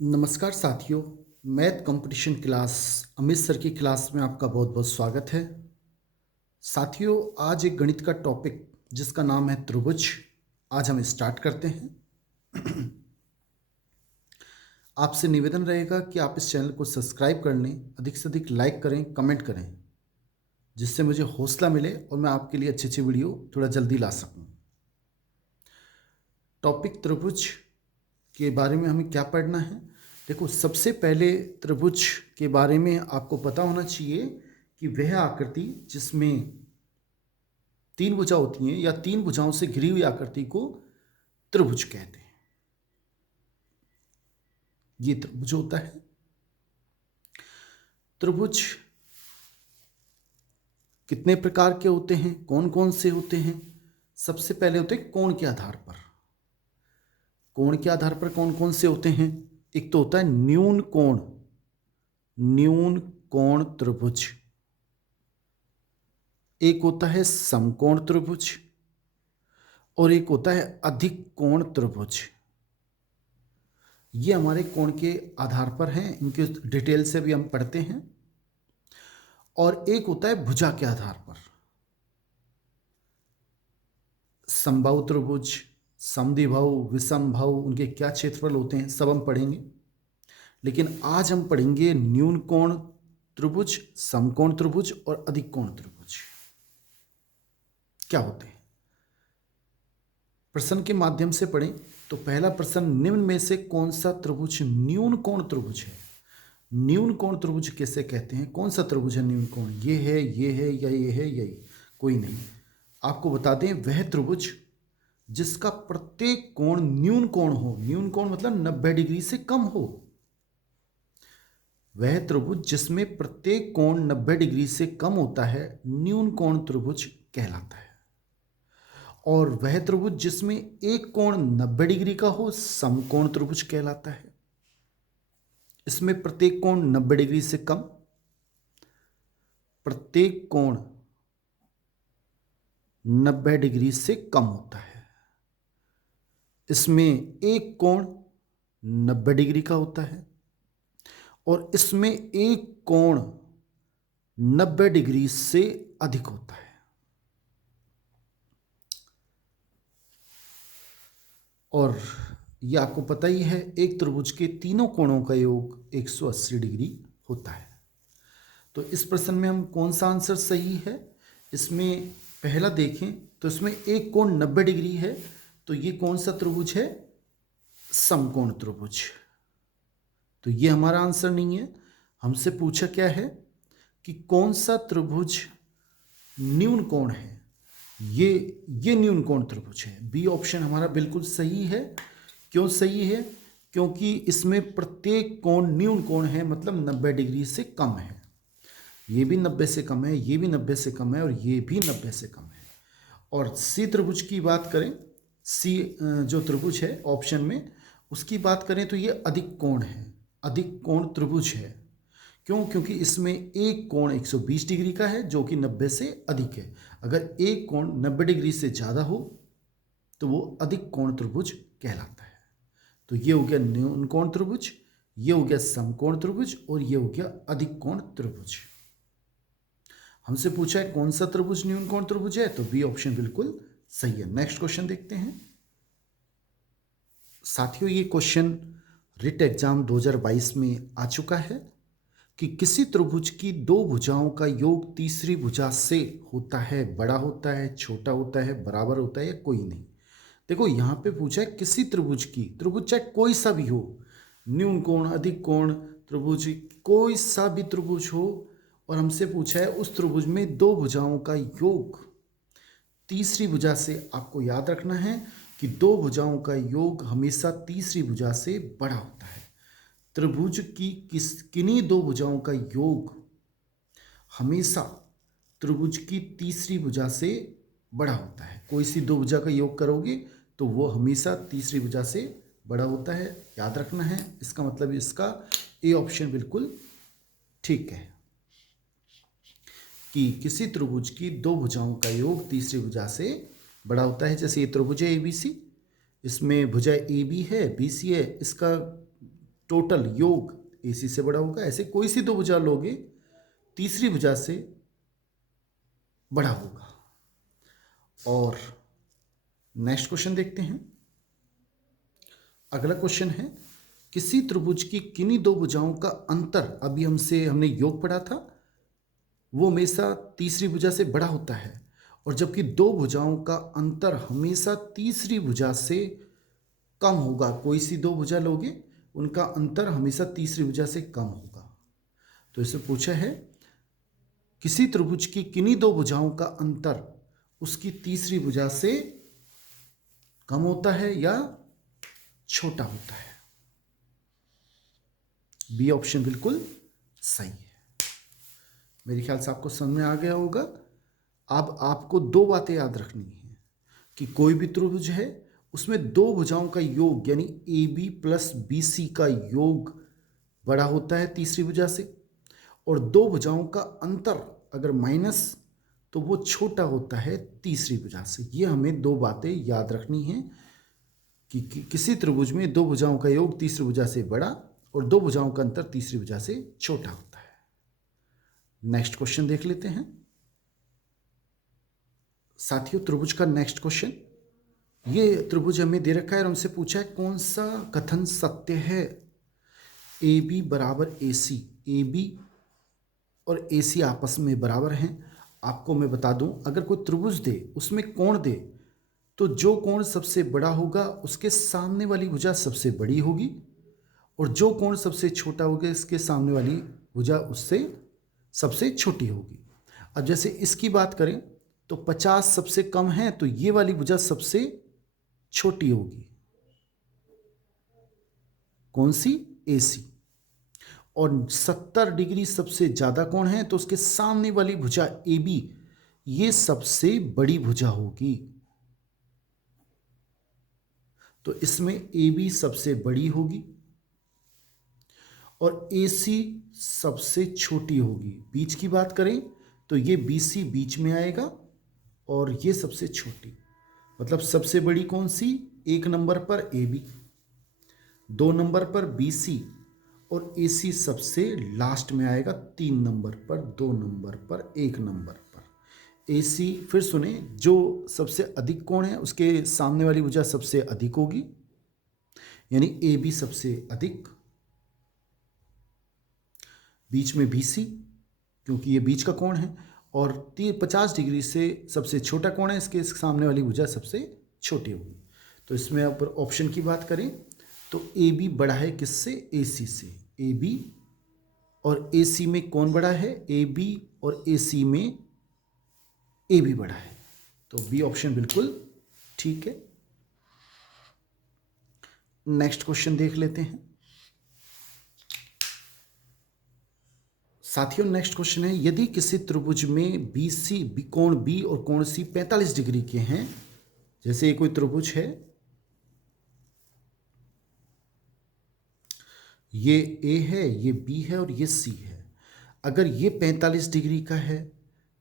नमस्कार साथियों, math competition class Amit sir की क्लास में आपका बहुत बहुत स्वागत है। साथियों, आज एक गणित का टॉपिक जिसका नाम है त्रिभुज, आज हम स्टार्ट करते हैं। आपसे निवेदन रहेगा कि आप इस चैनल को सब्सक्राइब कर लें, अधिक से अधिक लाइक करें, कमेंट करें, जिससे मुझे हौसला मिले और मैं आपके लिए अच्छी अच्छी वीडियो थोड़ा जल्दी ला सकूं। टॉपिक त्रिभुज के बारे में हमें क्या पढ़ना है? देखो, सबसे पहले त्रिभुज के बारे में आपको पता होना चाहिए कि वह आकृति जिसमें तीन भुजा होती हैं या तीन भुजाओं से घिरी हुई आकृति को त्रिभुज कहते हैं। ये त्रिभुज होता है। त्रिभुज कितने प्रकार के होते हैं, कौन कौन से होते हैं? सबसे पहले होते हैं कोण के आधार पर। कोण के आधार पर कौन कौन से होते हैं? एक तो होता है न्यून कोण, न्यून कोण त्रिभुज। एक होता है समकोण त्रिभुज और एक होता है अधिक कोण त्रिभुज। ये हमारे कोण के आधार पर हैं, इनके डिटेल से भी हम पढ़ते हैं। और एक होता है भुजा के आधार पर, समबाहु त्रिभुज, समद्विबाहु, विषमबाहु, उनके क्या क्षेत्रफल होते हैं सब हम पढ़ेंगे। लेकिन आज हम पढ़ेंगे न्यून कोण त्रिभुज, समकोण त्रिभुज और अधिक कोण त्रिभुज क्या होते हैं। प्रश्न के माध्यम से पढ़ें तो पहला प्रश्न, निम्न में से कौन सा त्रिभुज न्यून कोण त्रिभुज है? न्यून कोण त्रिभुज किसे कहते हैं? कौन सा त्रिभुज है न्यून कोण? ये है, ये है, या ये है, यही? कोई नहीं। आपको बता दें, वह त्रिभुज जिसका प्रत्येक कोण न्यून कोण हो, न्यून कोण मतलब 90 डिग्री से कम हो, वह त्रिभुज जिसमें प्रत्येक कोण 90 डिग्री से कम होता है न्यून कोण त्रिभुज कहलाता है। और वह त्रिभुज जिसमें एक कोण 90 डिग्री का हो समकोण त्रिभुज कहलाता है। इसमें प्रत्येक कोण 90 डिग्री से कम, प्रत्येक कोण 90 डिग्री से कम होता है। इसमें एक कोण 90 डिग्री का होता है और इसमें एक कोण 90 डिग्री से अधिक होता है। और ये आपको पता ही है, एक त्रिभुज के तीनों कोणों का योग 180 डिग्री होता है। तो इस प्रश्न में हम कौन सा आंसर सही है? इसमें पहला देखें तो इसमें एक कोण 90 डिग्री है, तो ये कौन सा त्रिभुज है? समकोण त्रिभुज। तो ये हमारा आंसर नहीं है। हमसे पूछा क्या है कि कौन सा त्रिभुज न्यून कोण है? ये न्यून कोण त्रिभुज है। बी ऑप्शन हमारा बिल्कुल सही है। क्यों सही है? क्योंकि इसमें प्रत्येक कोण न्यून कोण है, मतलब 90 डिग्री से कम है। ये भी 90 से कम है, ये भी 90 से कम है और ये भी 90 से कम है। और सी त्रिभुज की बात करें, सी जो त्रिभुज है ऑप्शन में, उसकी बात करें तो ये अधिक कोण है, अधिक कोण त्रिभुज है। क्यों? क्योंकि इसमें एक कोण 120 डिग्री का है जो कि 90 से अधिक है। अगर एक कोण 90 डिग्री से ज़्यादा हो तो वो अधिक कोण त्रिभुज कहलाता है। तो ये हो गया न्यून कोण त्रिभुज, ये हो गया समकोण त्रिभुज और ये हो गया अधिक कोण त्रिभुज। हमसे पूछा है कौन सा त्रिभुज न्यून कोण त्रिभुज है, तो बी ऑप्शन बिल्कुल सही है। नेक्स्ट क्वेश्चन देखते हैं। साथियों, ये क्वेश्चन रिट एग्जाम 2022 में आ चुका है कि किसी त्रिभुज की दो भुजाओं का योग तीसरी भुजा से होता है, बड़ा होता है, छोटा होता है, बराबर होता है या कोई नहीं। देखो, यहाँ पे पूछा है किसी त्रिभुज की, त्रिभुज चाहे कोई सा भी हो, न्यून कोण, अधिक कोण त्रिभुज, कोई सा भी त्रिभुज हो, और हमसे पूछा है उस त्रिभुज में दो भुजाओं का योग तीसरी भुजा से। आपको याद रखना है कि दो भुजाओं का योग हमेशा तीसरी भुजा से बड़ा होता है। त्रिभुज की किन्हीं दो भुजाओं का योग हमेशा त्रिभुज की तीसरी भुजा से बड़ा होता है। कोई सी दो भुजा का योग करोगे तो वो हमेशा तीसरी भुजा से बड़ा होता है, याद रखना है। इसका मतलब इसका ए ऑप्शन बिल्कुल ठीक है कि किसी त्रिभुज की दो भुजाओं का योग तीसरी भुजा से बड़ा होता है। जैसे ये त्रिभुज है ABC, इसमें भुजा AB है, BC है, इसका टोटल योग AC से बड़ा होगा। ऐसे कोई सी दो भुजा लोगे तीसरी भुजा से बड़ा होगा। और नेक्स्ट क्वेश्चन देखते हैं। अगला क्वेश्चन है, किसी त्रिभुज की किन्हीं दो भुजाओं का अंतर, अभी हमने योग पढ़ा था, वो हमेशा तीसरी भुजा से बड़ा होता है, और जबकि दो भुजाओं का अंतर हमेशा तीसरी भुजा से कम होगा। कोई सी दो भुजा लोगे उनका अंतर हमेशा तीसरी भुजा से कम होगा। तो इसे पूछा है, किसी त्रिभुज की किन्हीं दो भुजाओं का अंतर उसकी तीसरी भुजा से कम होता है या छोटा होता है। बी ऑप्शन बिल्कुल सही है। मेरे ख्याल से आपको समझ में आ गया होगा। अब आपको दो बातें याद रखनी है कि कोई भी त्रिभुज है उसमें दो भुजाओं का योग यानी AB प्लस BC का योग बड़ा होता है तीसरी भुजा से, और दो भुजाओं का अंतर अगर माइनस तो वो छोटा होता है तीसरी भुजा से। ये हमें दो बातें याद रखनी है कि किसी त्रिभुज में दो भुजाओं का योग तीसरी भुजा से बड़ा और दो भुजाओं का अंतर तीसरी भुजा से छोटा होता है। नेक्स्ट क्वेश्चन देख लेते हैं साथियों। त्रिभुज का नेक्स्ट क्वेश्चन, ये त्रिभुज हमें दे रखा है और हमसे पूछा है कौन सा कथन सत्य है। AB बराबर AC, AB और AC आपस में बराबर हैं। आपको मैं बता दूं, अगर कोई त्रिभुज दे उसमें कोण दे तो जो कोण सबसे बड़ा होगा उसके सामने वाली भुजा सबसे बड़ी होगी, और जो कोण सबसे छोटा होगा इसके सामने वाली भुजा उससे सबसे छोटी होगी। अब जैसे इसकी बात करें तो 50 सबसे कम है तो ये वाली भुजा सबसे छोटी होगी। कौन सी? AC। और 70 डिग्री सबसे ज्यादा कोण है तो उसके सामने वाली भुजा AB ये सबसे बड़ी भुजा होगी। तो इसमें AB सबसे बड़ी होगी और AC सबसे छोटी होगी। बीच की बात करें तो ये BC बीच में आएगा और ये सबसे छोटी, मतलब सबसे बड़ी कौन सी? 1 नंबर पर AB, 2 नंबर पर BC और AC सबसे लास्ट में आएगा 3 नंबर पर, 2 नंबर पर, 1 नंबर पर। AC फिर सुने, जो सबसे अधिक कोण है उसके सामने वाली भुजा सबसे अधिक होगी, यानी AB सबसे अधिक, बीच में BC क्योंकि ये बीच का कोण है, और 50 डिग्री से सबसे छोटा कोण है, इसके सामने वाली भुजा सबसे छोटी होगी। तो इसमें अब ऑप्शन की बात करें तो AB बड़ा है किससे? AC से। AB और AC में कौन बड़ा है? AB और AC में AB बड़ा है। तो बी ऑप्शन बिल्कुल ठीक है। नेक्स्ट क्वेश्चन देख लेते हैं साथियों। नेक्स्ट क्वेश्चन है, यदि किसी त्रिभुज में कोण B और कोण C 45 डिग्री के हैं, जैसे ये कोई त्रिभुज है, ये A है, ये B है और ये C है। अगर ये 45 डिग्री का है,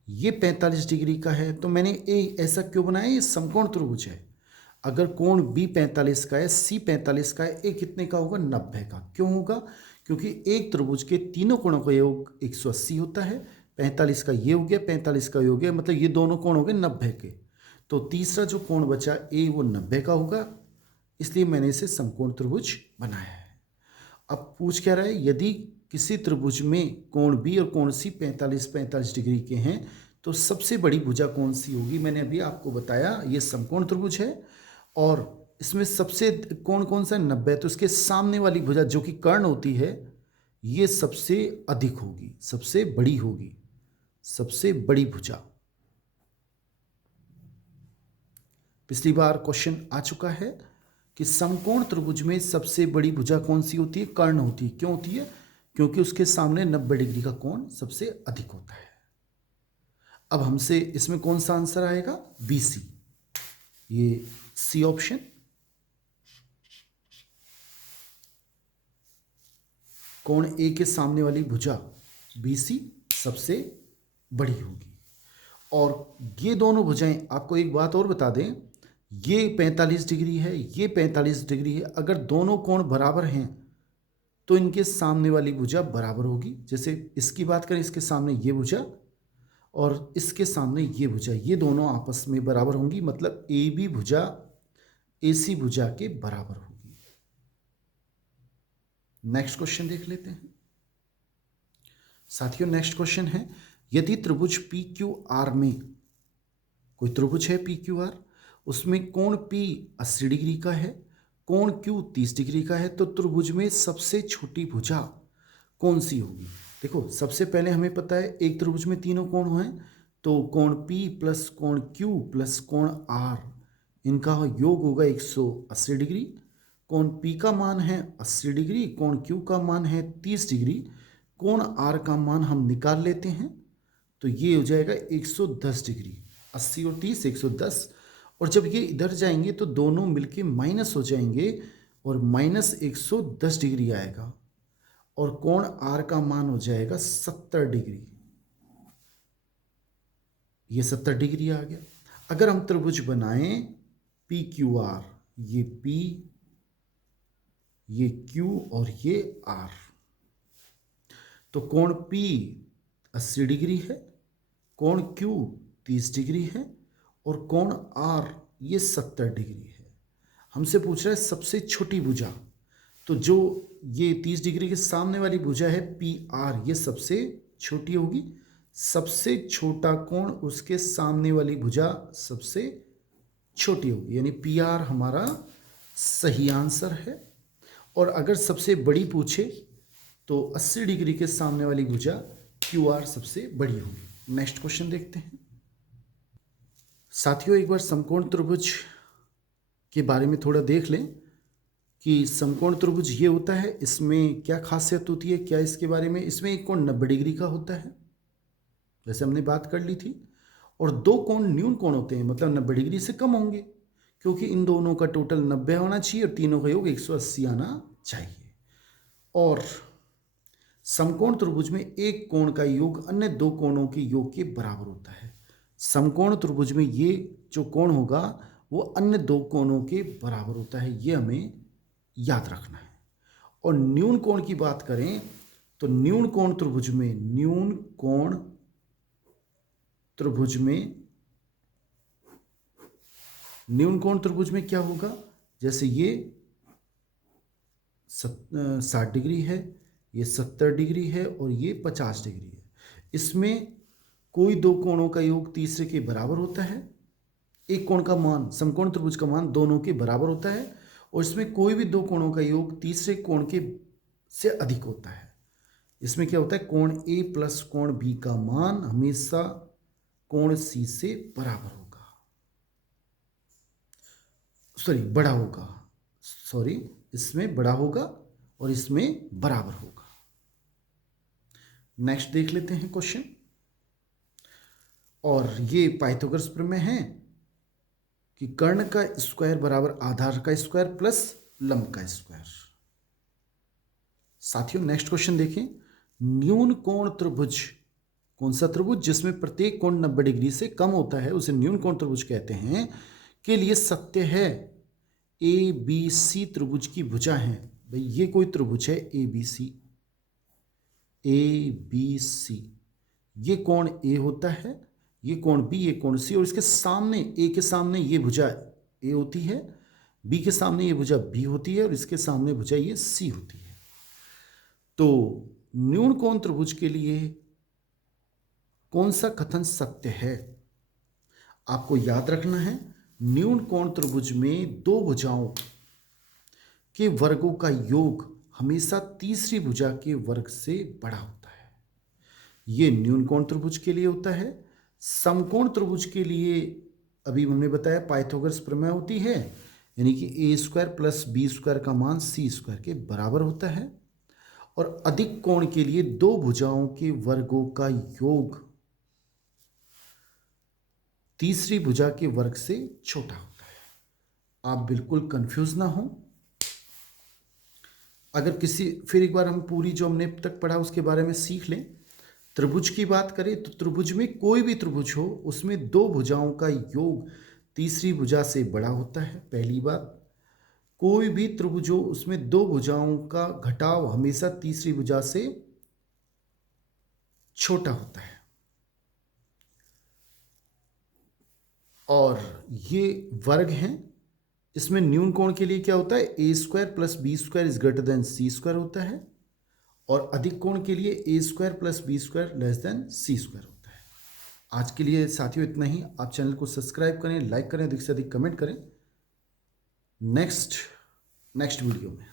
ये 45 डिग्री का है, तो मैंने ऐसा क्यों बनाया? ये समकोण त्रिभुज है। अगर कोण B 45 का है, C 45 का है, A कितने का होगा? 90 का। क्यों होगा? क्योंकि एक त्रिभुज के तीनों कोणों का योग 180 होता है। 45 का ये हो गया, 45 का ये हो गया, मतलब ये दोनों कोण हो गए 90 के। तो तीसरा जो कोण बचा A वो 90 का होगा, इसलिए मैंने इसे समकोण त्रिभुज बनाया है। अब पूछ क्या रहा है? यदि किसी त्रिभुज में कोण B और कोण C 45 डिग्री के हैं तो सबसे बड़ी भुजा कौन सी होगी? मैंने अभी आपको बताया ये समकोण त्रिभुज है और इसमें सबसे कोण कौन सा? 90। तो इसके सामने वाली भुजा जो कि कर्ण होती है ये सबसे अधिक होगी, सबसे बड़ी होगी, सबसे बड़ी भुजा। पिछली बार क्वेश्चन आ चुका है कि समकोण त्रिभुज में सबसे बड़ी भुजा कौन सी होती है? कर्ण होती है। क्यों होती है? क्योंकि उसके सामने 90 डिग्री का कोण सबसे अधिक होता है। अब हमसे इसमें कौन सा आंसर आएगा? BC, ये C ऑप्शन। कोण A के सामने वाली भुजा BC सबसे बड़ी होगी। और ये दोनों भुजाएं, आपको एक बात और बता दें, ये 45 डिग्री है, ये 45 डिग्री है। अगर दोनों कोण बराबर हैं तो इनके सामने वाली भुजा बराबर होगी। जैसे इसकी बात करें, इसके सामने ये भुजा और इसके सामने ये भुजा, ये दोनों आपस में बराबर होंगी, मतलब ए बी भुजा AC भुजा के बराबर होगी। नेक्स्ट क्वेश्चन देख लेते हैं साथियों। नेक्स्ट क्वेश्चन है, यदि त्रिभुज PQR में कोई त्रिभुज है PQR, उसमें कोण P 80 डिग्री का है, कोण Q 30 डिग्री का है, तो त्रिभुज में सबसे छोटी भुजा कौन सी होगी? देखो, सबसे पहले हमें पता है एक त्रिभुज में तीनों कोण हैं, तो कोण P प्लस कोण Q प्लस कोण R, इनका योग होगा 180 डिग्री। कोण P का मान है 80 डिग्री, कोण Q का मान है 30 डिग्री, कोण R का मान हम निकाल लेते हैं, तो ये हो जाएगा 110 डिग्री। 80 और 30 110, और जब ये इधर जाएंगे तो दोनों मिलके माइनस हो जाएंगे और माइनस 110 डिग्री आएगा, और कोण R का मान हो जाएगा 70 डिग्री। ये 70 डिग्री आ गया। अगर हम त्रिभुज बनाएं PQR, ये P, ये Q और ये R, तो कोण P 80 डिग्री है, कोण Q 30 डिग्री है और कोण R ये 70 डिग्री है। हमसे पूछ रहा है सबसे छोटी भुजा, तो जो ये 30 डिग्री के सामने वाली भुजा है PR, ये सबसे छोटी होगी। सबसे छोटा कोण उसके सामने वाली भुजा सबसे छोटी होगी, यानी PR हमारा सही आंसर है। और अगर सबसे बड़ी पूछे तो 80 डिग्री के सामने वाली भुजा QR सबसे बड़ी होगी। नेक्स्ट क्वेश्चन देखते हैं साथियों। एक बार समकोण त्रिभुज के बारे में थोड़ा देख लें कि समकोण त्रिभुज ये होता है, इसमें क्या खासियत होती है, क्या इसके बारे में। इसमें एक कोण 90 डिग्री का होता है, जैसे हमने बात कर ली थी, और दो कोण न्यून कोण होते हैं, मतलब 90 डिग्री से कम होंगे, क्योंकि इन दोनों का टोटल 90 होना चाहिए और तीनों का योग 180 आना चाहिए। और समकोण त्रिभुज में एक कोण का योग अन्य दो कोणों के योग के बराबर होता है। समकोण त्रिभुज में ये जो कोण होगा वो अन्य दो कोणों के बराबर होता है, ये हमें याद रखना है। और न्यून कोण की बात करें तो न्यून कोण त्रिभुज में क्या होगा, जैसे ये 60 डिग्री है, ये 70 डिग्री है और ये 50 डिग्री है। इसमें कोई दो कोणों का योग तीसरे के बराबर होता है। एक कोण का मान, समकोण त्रिभुज का मान दोनों के बराबर होता है, और इसमें कोई भी दो कोणों का योग तीसरे कोण के से अधिक होता है। इसमें क्या होता है, कोण A प्लस कोण B का मान हमेशा कोण C से बराबर होगा, इसमें बड़ा होगा और इसमें बराबर होगा। नेक्स्ट देख लेते हैं क्वेश्चन, और ये पाइथागोरस प्रमेय है कि कर्ण का स्क्वायर बराबर आधार का स्क्वायर प्लस लंब का स्क्वायर। साथियों नेक्स्ट क्वेश्चन देखें, न्यून कोण त्रिभुज, कौन सा त्रिभुज जिसमें प्रत्येक कोण 90 डिग्री से कम होता है उसे न्यून कोण त्रिभुज कहते हैं, के लिए सत्य है ABC त्रिभुज की भुजा है। भाई ये कोई त्रिभुज है ABC, ये कोण A होता है, ये कोण B, ये कोण C, और इसके सामने A के सामने ये भुजा A होती है, B के सामने ये भुजा B होती है और इसके सामने भुजा ये C होती है। तो न्यून कोण त्रिभुज के लिए कौन सा कथन सत्य है, आपको याद रखना है। न्यून कोण त्रिभुज में दो भुजाओं के वर्गों का योग हमेशा तीसरी भुजा के वर्ग से बड़ा होता है, ये न्यून कोण त्रिभुज के लिए होता है। समकोण त्रिभुज के लिए अभी हमने बताया पाइथागोरस प्रमेय होती है, यानी कि A² प्लस B² का मान C² के बराबर होता है। और अधिक कोण के लिए दो भुजाओं के वर्गों का योग तीसरी भुजा के वर्ग से छोटा होता है। आप बिल्कुल कंफ्यूज ना हो। अगर फिर एक बार हम पूरी जो हमने अब तक पढ़ा उसके बारे में सीख लें। त्रिभुज की बात करें तो त्रिभुज में कोई भी त्रिभुज हो उसमें दो भुजाओं का योग तीसरी भुजा से बड़ा होता है, पहली बात। कोई भी त्रिभुज हो उसमें दो भुजाओं का घटाव हमेशा तीसरी भुजा से छोटा होता है। और ये वर्ग हैं, इसमें न्यून कोण के लिए क्या होता है, A square plus B square is greater than C square होता है, और अधिक कोण के लिए A square plus B square less than C square होता है। आज के लिए साथियों इतना ही। आप चैनल को सब्सक्राइब करें, लाइक करें, अधिक से अधिक कमेंट करें। नेक्स्ट वीडियो में